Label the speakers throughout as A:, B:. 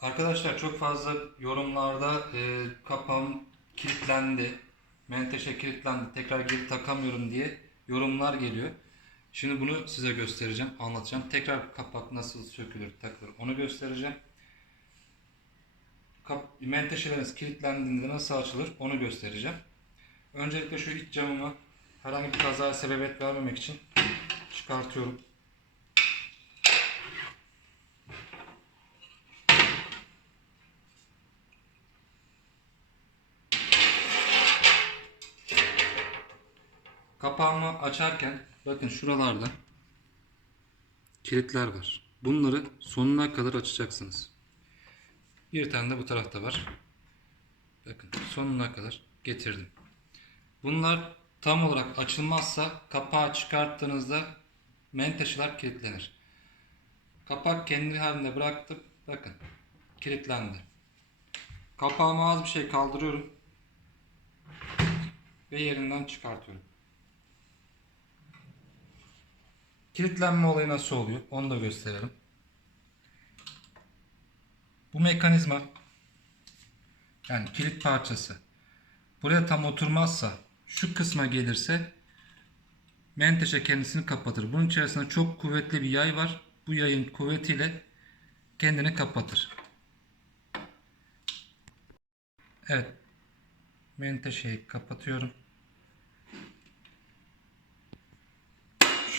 A: Arkadaşlar çok fazla yorumlarda e, kapağım kilitlendi. Menteşe kilitlendi. Tekrar geri takamıyorum diye yorumlar geliyor. Şimdi bunu size göstereceğim, anlatacağım. Tekrar kapak nasıl sökülür, takılır onu göstereceğim. Kap menteşeleriniz kilitlendiğinde nasıl açılır onu göstereceğim. Öncelikle şu iç camımı herhangi bir kazaya sebebiyet vermemek için çıkartıyorum. Kapağımı açarken bakın şuralarda kilitler var. Bunları sonuna kadar açacaksınız. Bir tane de bu tarafta var. Bakın sonuna kadar getirdim. Bunlar tam olarak açılmazsa kapağı çıkarttığınızda menteşeler kilitlenir. Kapak kendi halinde bıraktım. Bakın kilitlendi. Kapağımı az bir şey kaldırıyorum. Ve yerinden çıkartıyorum. Kilitlenme olayı nasıl oluyor? Onu da gösterelim. Bu mekanizma yani kilit parçası buraya tam oturmazsa şu kısma gelirse menteşe kendisini kapatır. Bunun içerisinde çok kuvvetli bir yay var. Bu yayın kuvvetiyle kendini kapatır. Evet. Menteşeyi kapatıyorum.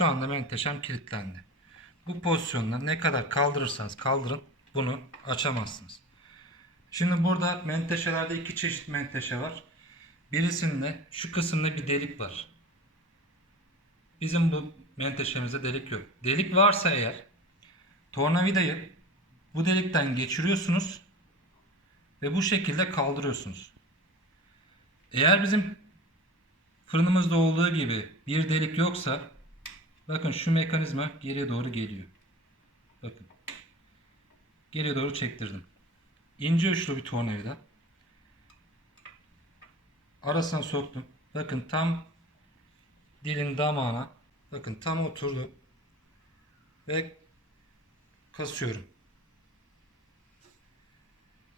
A: Şu anda menteşem kilitlendi. Bu pozisyonda ne kadar kaldırırsanız kaldırın bunu açamazsınız. Şimdi burada menteşelerde iki çeşit menteşe var. Birisinde şu kısımda bir delik var. Bizim bu menteşemizde delik yok. Delik varsa eğer tornavidayı bu delikten geçiriyorsunuz ve bu şekilde kaldırıyorsunuz. Eğer bizim fırınımızda olduğu gibi bir delik yoksa bakın şu mekanizma geriye doğru geliyor. Bakın. Geriye doğru çektirdim. İnce uçlu bir tornavida. Arasına soktum. Bakın tam dilin damağına bakın tam oturdu. Ve kasıyorum.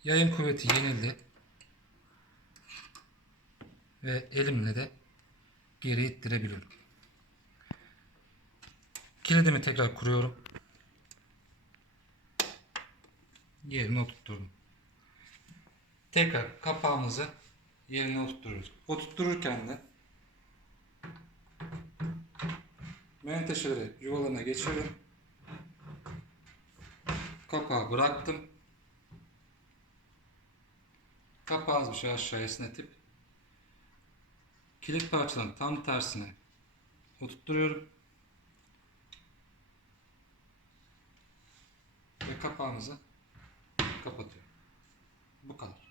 A: Yayın kuvveti yenildi. Ve elimle de geri ittirebiliyorum. Kilidimi tekrar kuruyorum. Yerine oturtturdum. Tekrar kapağımızı yerine oturtuyoruz. Oturttururken de menteşeleri yuvalarına geçirdim. Kapağı bıraktım. Kapağı bir şey aşağıya esnetip kilit parçalarının tam tersine oturtturuyorum. Kapağımızı kapatıyorum. Bu kadar.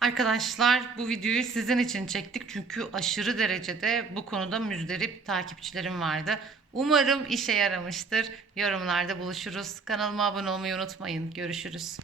B: Arkadaşlar bu videoyu sizin için çektik çünkü aşırı derecede bu konuda müzdarip takipçilerim vardı. Umarım işe yaramıştır. Yorumlarda buluşuruz. Kanalıma abone olmayı unutmayın. Görüşürüz.